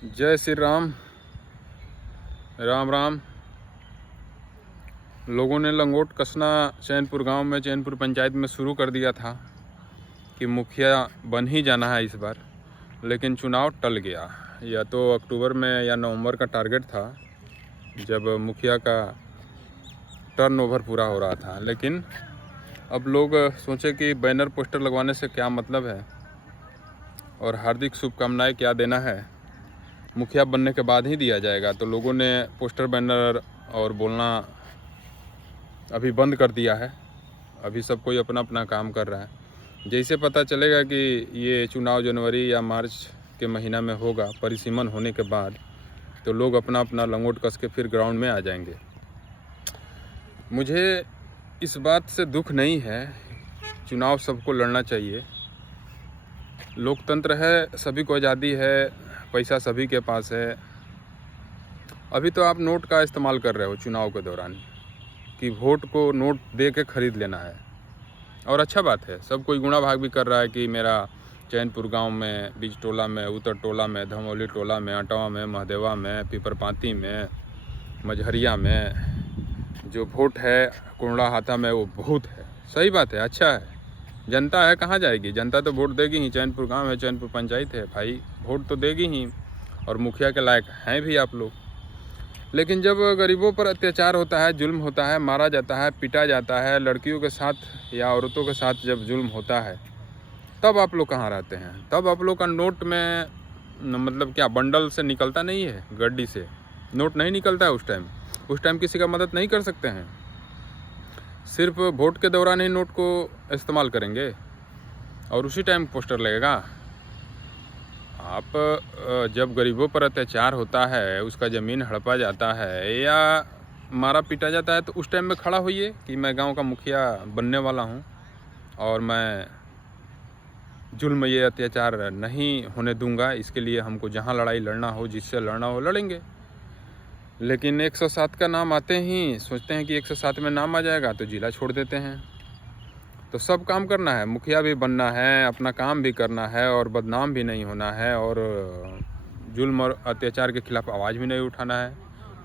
जय श्री राम। राम राम। लोगों ने लंगोट कसना चैनपुर गांव में, चैनपुर पंचायत में शुरू कर दिया था कि मुखिया बन ही जाना है इस बार, लेकिन चुनाव टल गया। या तो अक्टूबर में या नवंबर का टारगेट था जब मुखिया का टर्नओवर पूरा हो रहा था, लेकिन अब लोग सोचे कि बैनर पोस्टर लगवाने से क्या मतलब है और हार्दिक शुभकामनाएं क्या देना है, मुखिया बनने के बाद ही दिया जाएगा। तो लोगों ने पोस्टर बैनर और बोलना अभी बंद कर दिया है। अभी सब कोई अपना अपना काम कर रहा है। जैसे पता चलेगा कि ये चुनाव जनवरी या मार्च के महीना में होगा, परिसीमन होने के बाद, तो लोग अपना अपना लंगोट कस के फिर ग्राउंड में आ जाएंगे। मुझे इस बात से दुख नहीं है, चुनाव सबको लड़ना चाहिए, लोकतंत्र है, सभी को आज़ादी है, पैसा सभी के पास है। अभी तो आप नोट का इस्तेमाल कर रहे हो चुनाव के दौरान कि वोट को नोट दे के खरीद लेना है, और अच्छा बात है। सब कोई गुणा भाग भी कर रहा है कि मेरा चैनपुर गांव में, बीज टोला में, उत्तर टोला में, धमौली टोला में, अटवा में, महदेवा में, पीपरपाती में, मझहरिया में जो वोट है कुंडा हाथा में, वो बहुत है। सही बात है, अच्छा है। जनता है, कहाँ जाएगी? जनता तो वोट देगी ही। चैनपुर गांव है, चैनपुर पंचायत है भाई, वोट तो देगी ही, और मुखिया के लायक हैं भी आप लोग। लेकिन जब गरीबों पर अत्याचार होता है, जुल्म होता है, मारा जाता है, पीटा जाता है, लड़कियों के साथ या औरतों के साथ जब जुल्म होता है, तब आप लोग कहाँ रहते हैं? तब आप लोग का नोट में मतलब क्या बंडल से निकलता नहीं है? गड्डी से नोट नहीं निकलता है उस टाइम किसी का मदद नहीं कर सकते हैं। सिर्फ वोट के दौरान ही नोट को इस्तेमाल करेंगे और उसी टाइम पोस्टर लगेगा। आप जब गरीबों पर अत्याचार होता है, उसका ज़मीन हड़पा जाता है या मारा पीटा जाता है, तो उस टाइम में खड़ा होइए कि मैं गांव का मुखिया बनने वाला हूं और मैं जुल्म, ये अत्याचार नहीं होने दूंगा। इसके लिए हमको जहां लड़ाई लड़ना हो, जिससे लड़ना हो, लड़ेंगे। लेकिन 107 का नाम आते ही सोचते हैं कि 107 में नाम आ जाएगा तो जिला छोड़ देते हैं। तो सब काम करना है, मुखिया भी बनना है, अपना काम भी करना है, और बदनाम भी नहीं होना है, और जुल्म और अत्याचार के खिलाफ आवाज़ भी नहीं उठाना है,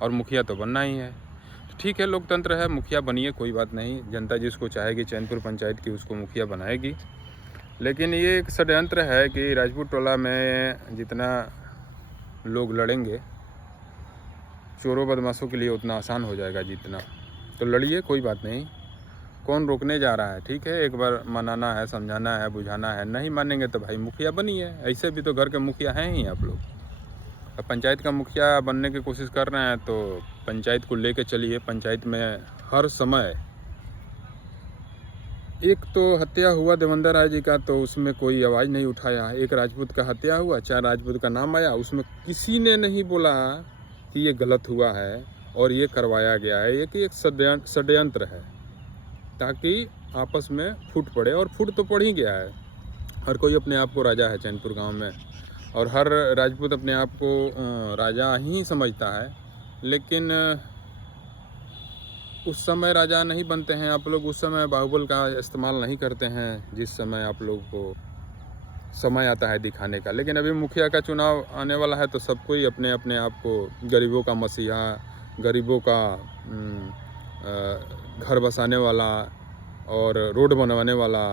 और मुखिया तो बनना ही है। तो ठीक है, लोकतंत्र है, मुखिया बनिए, कोई बात नहीं। जनता जिसको चाहेगी चैनपुर पंचायत की, उसको मुखिया बनाएगी। लेकिन ये एक षड्यंत्र है कि राजपूत टोला में जितना लोग लड़ेंगे चोरों बदमाशों के लिए, उतना आसान हो जाएगा जीतना। तो लड़िए, कोई बात नहीं, कौन रोकने जा रहा है? ठीक है, एक बार मनाना है, समझाना है, बुझाना है। नहीं मानेंगे तो भाई मुखिया बनिए। ऐसे भी तो घर के मुखिया हैं ही आप लोग। अब पंचायत का मुखिया बनने की कोशिश कर रहे हैं तो पंचायत को लेके चलिए। पंचायत में हर समय, एक तो हत्या हुआ देवेंद्र राय जी का, तो उसमें कोई आवाज़ नहीं उठाया। एक राजपूत का हत्या हुआ, 4 राजपूत का नाम आया, उसमें किसी ने नहीं बोला कि ये गलत हुआ है और ये करवाया गया है। ये कि एक षड्यंत्र है ताकि आपस में फूट पड़े, और फूट तो पड़ ही गया है। हर कोई अपने आप को राजा है चैनपुर गांव में, और हर राजपूत अपने आप को राजा ही समझता है। लेकिन उस समय राजा नहीं बनते हैं आप लोग, उस समय बाहुबल का इस्तेमाल नहीं करते हैं जिस समय आप लोग को समय आता है दिखाने का। लेकिन अभी मुखिया का चुनाव आने वाला है तो सब कोई अपने अपने आप को गरीबों का मसीहा, गरीबों का घर बसाने वाला और रोड बनवाने वाला,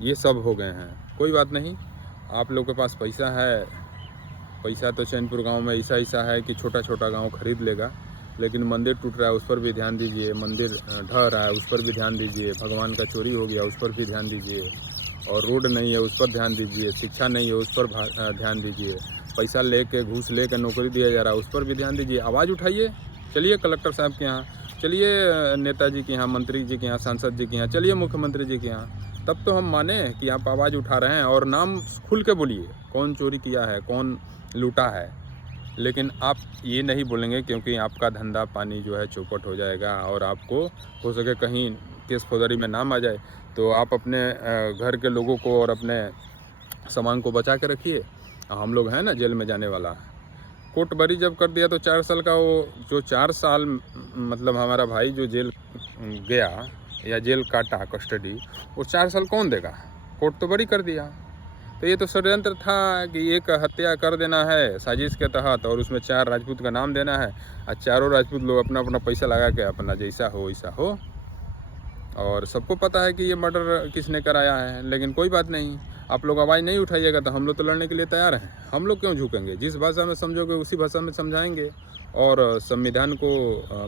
ये सब हो गए हैं। कोई बात नहीं, आप लोग के पास पैसा है। पैसा तो चैनपुर गांव में ऐसा है कि छोटा छोटा गांव खरीद लेगा। लेकिन मंदिर टूट रहा है, उस पर भी ध्यान दीजिए। मंदिर ढह रहा है, उस पर भी ध्यान दीजिए। भगवान का चोरी हो गया, उस पर भी ध्यान दीजिए। और रोड नहीं है, उस पर ध्यान दीजिए। शिक्षा नहीं है, उस पर ध्यान दीजिए। पैसा लेके, घूस लेकर नौकरी दिया जा रहा है, उस पर भी ध्यान दीजिए। आवाज़ उठाइए, चलिए कलेक्टर साहब के यहाँ, चलिए नेताजी के यहाँ, मंत्री जी के यहाँ, सांसद जी के यहाँ, चलिए मुख्यमंत्री जी के यहाँ। तब तो हम माने कि आप आवाज़ उठा रहे हैं, और नाम खुल के बोलिए, कौन चोरी किया है, कौन लूटा है। लेकिन आप ये नहीं बोलेंगे, क्योंकि आपका धंधा पानी जो है चौपट हो जाएगा, और आपको हो सके कहीं केस फौजदारी में नाम आ जाए, तो आप अपने घर के लोगों को और अपने सामान को बचा के रखिए। हम लोग हैं ना जेल में जाने वाला। कोर्ट बरी जब कर दिया तो 4 साल का, वो जो 4 साल मतलब हमारा भाई जो जेल गया या जेल काटा कस्टडी, वो 4 साल कौन देगा? कोर्ट तो बरी कर दिया। तो ये तो षड्यंत्र था कि एक हत्या कर देना है साजिश के तहत, और उसमें 4 राजपूत का नाम देना है, और चारों राजपूत लोग अपना अपना पैसा लगा के अपना जैसा हो वैसा हो। और सबको पता है कि ये मर्डर किसने कराया है, लेकिन कोई बात नहीं, आप लोग आवाज़ नहीं उठाइएगा तो हम लोग तो लड़ने के लिए तैयार हैं। हम लोग क्यों झुकेंगे? जिस भाषा में समझोगे उसी भाषा में समझाएंगे, और संविधान को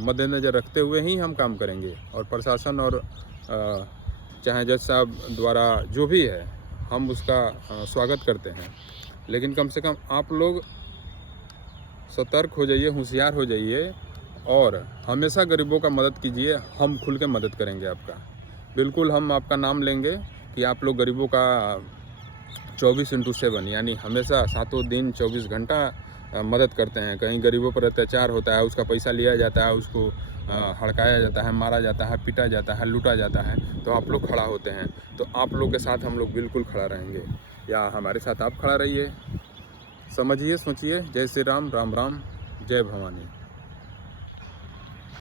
मद्देनज़र रखते हुए ही हम काम करेंगे। और प्रशासन और चाहे जज साहब द्वारा जो भी है, हम उसका स्वागत करते हैं, लेकिन कम से कम आप लोग सतर्क हो जाइए, होशियार हो जाइए, और हमेशा गरीबों का मदद कीजिए। हम खुल के मदद करेंगे आपका, बिल्कुल हम आपका नाम लेंगे कि आप लोग गरीबों का 24/7 यानी हमेशा 7 दिन 24 घंटा मदद करते हैं। कहीं गरीबों पर अत्याचार होता है, उसका पैसा लिया जाता है, उसको हड़काया जाता है, मारा जाता है, पीटा जाता है, लूटा जाता है, तो आप लोग खड़ा होते हैं। तो आप लोग के साथ हम लोग बिल्कुल खड़ा रहेंगे, या हमारे साथ आप खड़ा रहिए। समझिए, सोचिए। जय श्री राम, राम राम, जय भवानी।